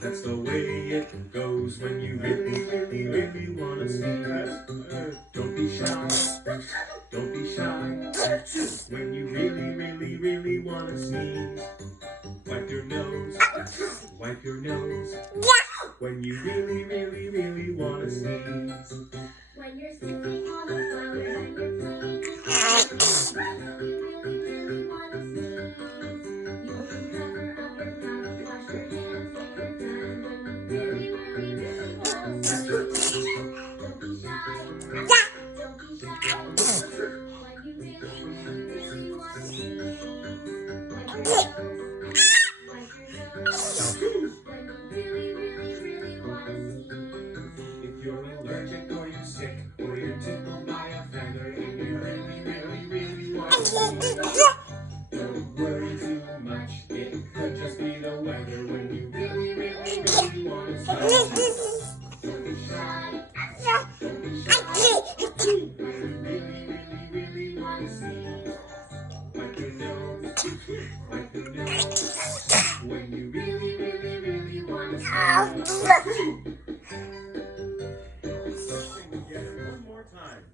That's the way it goes when you really wanna sneeze. Don't be shy, don't be shy. When you really wanna sneeze, wipe your nose, wipe your nose. When you really wanna sneeze. When you're sitting on the floor and you're playing with your toys, you really wanna sneeze. You can cover up your mouth, wash your hands if you're done. When you really wanna sneeze. Don't be shy, don't be shy. When you really wanna sneeze. Wipe your nose, wipe your nose. When you really wanna sneeze. If you're allergic or you're sick or you're tickled by a feather and you really want to sneeze, don't worry too much. It could just be the weather when you really want to sneeze. Don't be shy. Don't be shy. When you really want to sneeze, wipe your nose. Wipe your nose. When you really want to sneeze. Sing together one more time.